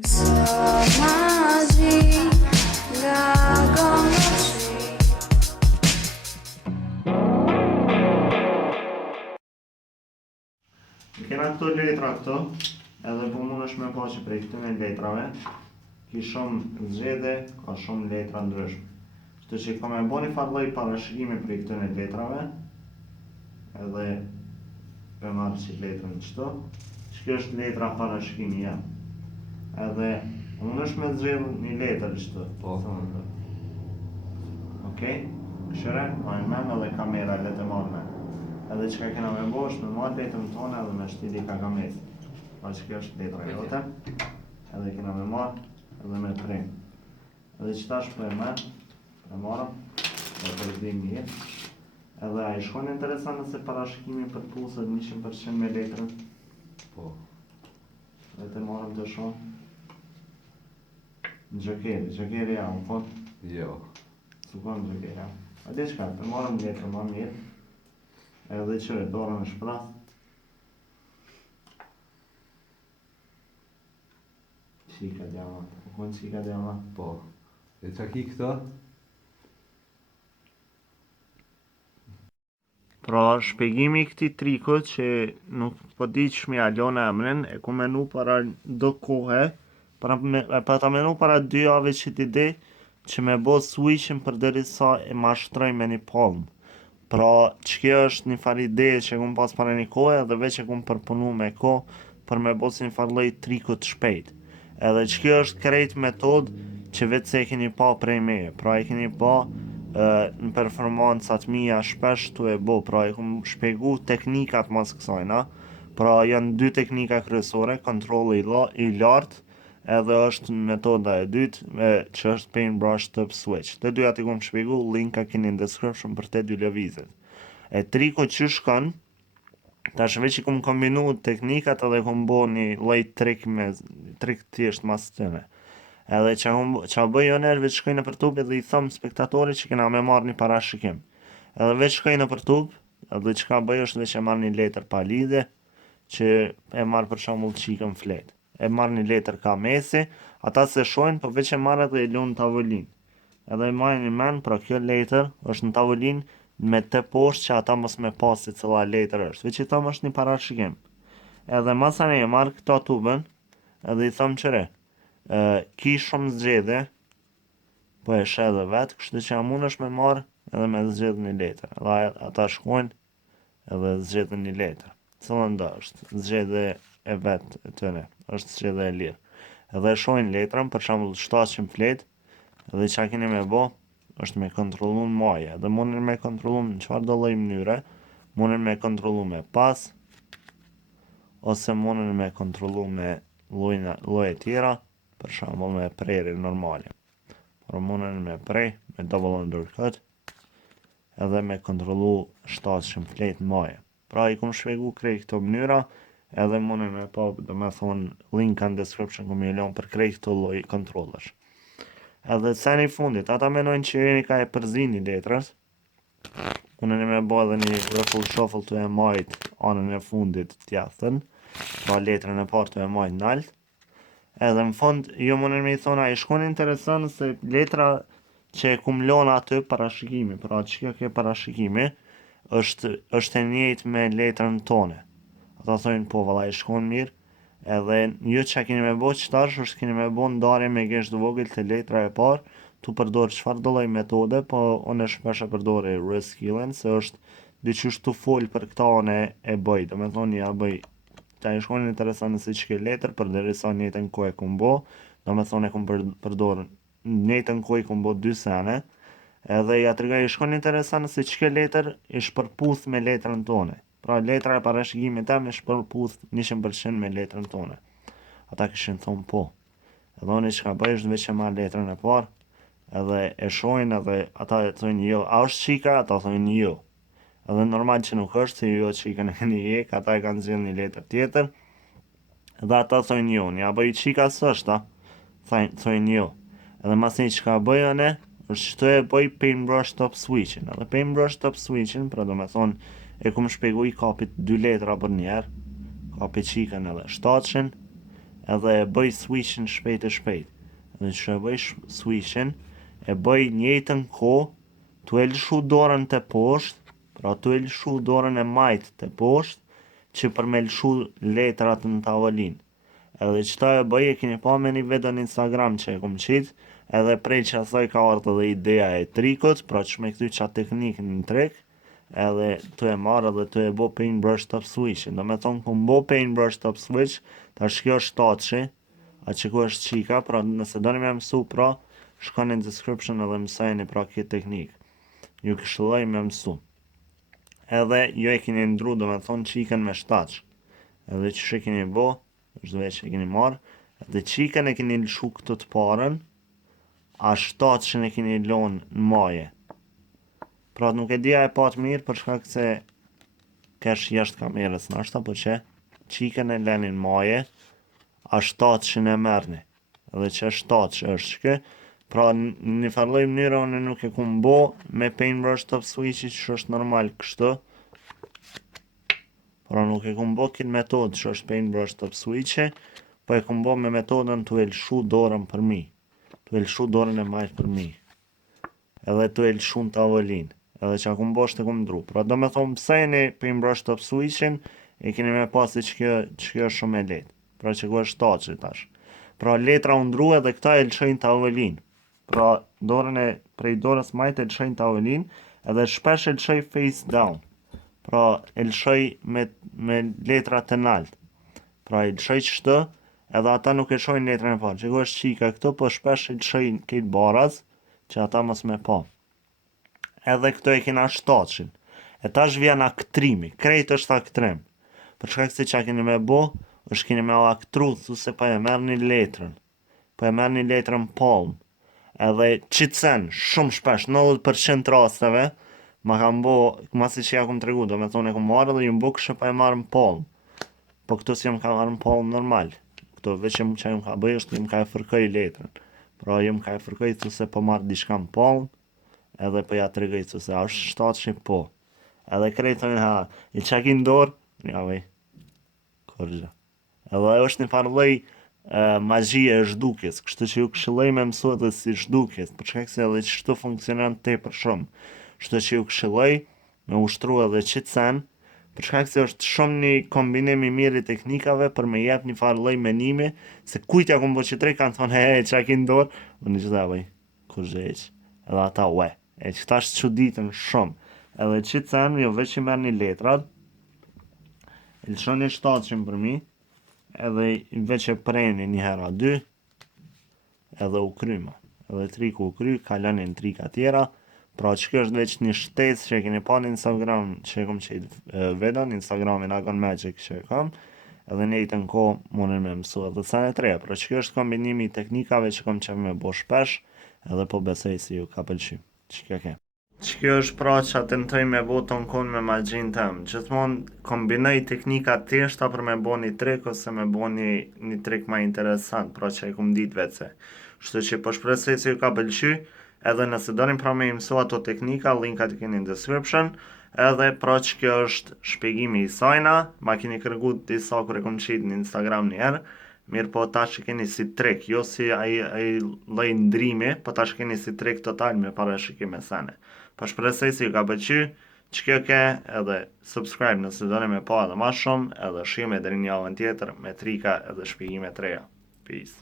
Kena këto letra këto, edhe po mund është me pa që prej këtëne letrave, ki shumë zgjede, ka shumë letra ndryshme. Kështu që ka me bo një farloj parashikimi prej këtëne letrave, edhe për marrë që letrën qëto, që kjo është letra parashikimi jam. Edhe mund është me zgjedhë një letër qëto. Okej? Këshire, ma në men edhe kamera le të marrë men. Edhe që ka kena me bo është me marrë letrën tonë edhe me shtili kagamesi. Pa që kjo është letra jote, edhe kena me marrë edhe me prim. Edhe që tash për e men, për e marrëm, dhe për i mirë. Edhe a i shkon interesant nëse parashikimi për pulsët 100% me letrën? Po. Dhe të marrëm të shumë. Në gjokeri ja, më fond? Jo. Sukon gjokeri ja. A di shka, të marrëm letrën ma mirë. Edhe qëre, dorën në shprath. Qika diamant, u konë qika diamant? Po. E që ki këta? Pra, shpjegimi i këtij triku që nuk po di që mi alon emrin, e ku menu para do kohë, pa ta menu para 2 javë që ti di që me bo switchin për deri sa e mashtroj me një palm. Pra, që kjo është një farë ide që kom pas para një kohë edhe veç e kom përpunu me kohë për me bo si një farë lloj triku të shpejt. Edhe që kjo është krejt metod që vetë se e keni pa prej meje. Pra, e keni pa në performancat mija shpesh tu e bo. Pra, e kom shpjegu teknikat mas kësajna. Pra, janë 2 teknika kryesore, kontrolli i lartë, edhe është metoda e dytë që është paintbrush top switch. Të dyja t'i kom shpjegu, linka keni në description për te 2 lëvizjet. E triku që shkon, tash veç i kom kombinu teknikat edhe kom bo një lloj trik thjesht mas tëne. Edhe që bëj jo njerë veç shkoj në për tub edhe i thom spektatorit që kena me marrë një parashikim. Edhe veç shkoj në për tub, edhe që ka bëj është veç e marrë një letër pa lidhe, që e marrë për shembull qikën fletë. E marrë një letër ka mesi, ata se shojnë, po veç e marrë edhe e lunë tavolin. Edhe i marrë një men, pra kjo letër është në tavolin me të poshtë që ata mos me pas se cila letër është. Veç i thom është një parashikim. Edhe masane e marrë këta tubën, edhe i thom qëre, ki shumë zgjede, po e shë edhe vetë, kështu që amun është me marrë edhe me zgjedhë një letër. Edhe ata shkojnë edhe zgjedhë një letër. Cëllën da është, zgjedhë e vetë tëne, është zgjedhë e lirë. Edhe shojnë letrën, për shembull 700 fletë, edhe që a keni me bo, është me kontrolu në maje. Edhe mundin me kontrolu në qëfar do lloj mënyre, mundin me kontrolu me pas, ose mundin me kontrolu me lloje tjera, për shembull me prerje normale. Por mundin me prej, me double undercut, edhe me kontrolu 700 fletë në maje. Pra i kom shpjegu krejt këto mënyra, edhe mundin me pa, do me thonë linka në description kom i lon për krejt këto lloj kontrollesh. Edhe sen i fundit, ata menojnë që jeni ka e përzi një letrës, unë e me bo edhe një ruffle shuffle të e majt anën e fundit tjetën, pra letrën e parë të e majt nalt, edhe në fund, jo mundin me i thona, i shkon interesant se letra që e kum lona aty parashikimi, pra që kjo ke parashikimi, është e njëjtë me letrën tone. Ata thojnë po valla i shkon mirë, edhe ju që keni me bo qëtash është keni me bo ndarje me gjesht vogël të letra e parë, tu përdor çfarë do lloj metode, po unë shpesh e përdor reskilling, se është diçysh tu fol për këta unë e bëj, do me thonë ja bëj, ta i shkon interesant nëse që ke letër, për derisa njëtën kohë e kum bo, do me thonë e kum përdor njëtën kohë i kum bo 2 sene, edhe ja tregoj i shkon interesant nëse që ke letër ish përputh me letrën tone. Pra letra e parashikimit tem ish përputh 100% me letrën tone. Ata kishin thonë po. Edhe unë që ka bëj është veç e marrë letrën e parë, edhe e shojnë edhe ata thonë jo, a është qika, ata thonë jo. Edhe normal që nuk është, se jo qikën e keni jek, ata e kanë zgjedhë një letër tjetër, edhe ata thonë jo, ja bëj qika s'është, thonë jo. Edhe mas një që ka bëj ane, është që të e bëj paintbrush top switchin. Edhe paintbrush top switchin, pra do me thonë, e kum shpjegu i kapit 2 letra për njerë, kapi qikën edhe 700, edhe e bëj swishin shpejt e shpejt. Edhe që e bëj swishin, e bëj njëjtën kohë, tu e lëshu dorën të poshtë, pra tu e lëshu dorën e majtë të poshtë, që për me lëshu letrat në tavolinë. Edhe qëta e bëj e keni pa me një video në Instagram që e kom qitë, edhe prej që asaj ka ardhur edhe ideja e trikut, pra që me këty qa teknikën në trik, edhe tu e marrë edhe tu e bo paintbrush top switch. Do me thonë ku bo paintbrush top switch, tash kjo është taçi, a që ku është qika, pra nëse do një me mësu, pra shkoni në description edhe mësajni pra këtë teknikë. Ju këshilloj me mësu. Edhe jo e keni ndru, do me thonë qikën me shtaq. Edhe që e keni bo, është veç e keni marrë, edhe qikën e keni lëshu këtë të parën, a shtaqën e keni lonë në maje. Pra nuk e dija e patë mirë për shkak se kesh jashtë kamerës nashta, po që qikën e leni në maje, a shtaqën e merni. Edhe që shtaqë është shkë, pra një farloj mënyra unë nuk e kum bo me paintbrush top switch që është normal kështu. Pra nuk e kum bo këtë metodë që është paintbrush top switch, po e kum bo me metodën tu e lëshu dorën për mi. Tu e lëshu dorën e majtë për mi. Edhe tu e lëshu në tavolinë. Edhe që a kum bo shtë e kum ndru. Pra do me thonë pësejni paintbrush top switchin, e keni me pasi që kjo është shumë e letë. Pra që ku është taçi tash. Pra letra u ndru edhe këta e lëshojnë tavolinë. Pra dorën e prej dorës majtë e lëshojnë tavolinë, edhe shpesh e lëshoj face down. Pra e lëshoj me letra të naltë. Pra e lëshoj qështë, edhe ata nuk e shojnë letrën e parë. Që ku është qika këto, po shpesh e lëshojnë këtë baraz, që ata mos me pa. Edhe këto e kena shtaqin. E tash vjen aktrimi, krejt është aktrim. Për shkak se që keni me bo, është keni me aktru, thuse pa e merë një letrën. Pa e merë një letrën palm. Edhe qitsen, shumë shpesh, 90% rasteve, ma kam bo, masi që ja kom tregu, do me thonë e kom marrë dhe ju mbo kështë pa e marrë në palm. Po këto si jem ka marrë në palm normal. Këto veç që jem ka bëj është jem ka e fërkoj letrën. Pra jem ka e fërkoj thuse pa marrë diçka në palm, edhe po ja të regoj thuse, a është shtatëshi po. Edhe krejtojnë ha, i qakin dorë, ja vej, korgja. Edhe është një farloj magjie e zhdukjes, kështu që ju këshilloj me mësu edhe si zhdukjes, për shkak se edhe qështu funksionan tepër shumë. Kështu që ju këshilloj me ushtru edhe qitsen, për shkak se është shumë një kombinim i mirë i teknikave për me jep një farloj menimi, se kujtja kom bo qitrej kanë thonë, he, qakin dorë, unë që da vej, kurgje eq, edhe ata we, e që ta është quditën shumë, edhe qitsen, jo veç i merë një letrat, e lëshon një shtatëshin për mi, edhe veç e prejni një hera 2, edhe u kryma. Edhe triku u kry, kalani në trika tjera, pra që kjo është veç një shtecë që e keni pa në Instagram që e kom qëjtë video, në Instagramin Agon Magic që e kom, edhe njëjtën ko mundin me mësu edhe sa në treja, pra që kjo është kombinimi i teknikave që kom qef me bo shpesh, edhe po besoj si ju ka pëlqy. Që kjo ke? Që kjo është pra që atentoj me bo ton kon me magjin tem. Gjithmonë kombinoj teknika tjeshta për me bo një trik ose me bo një trik ma interesant, pra që e kum dit vece. Shtu që po shpresoj se ju ka pëlqy, edhe nëse donin pra me mësu ato teknika, linkat i keni në description, edhe pra që kjo është shpjegimi i sajna, ma keni kërgu disa kur e kum qitë në Instagram njerë, mirë po ta që keni si trik, jo si ai lloj ndrimi, po ta që keni si trik total me parashikim e sene. Po shpresoj se ju ka pëlqy, që kjo ke, edhe subscribe nëse doni me pa edhe ma shumë, edhe shihemi deri në javën tjetër me trika edhe shpjegime të reja. Peace.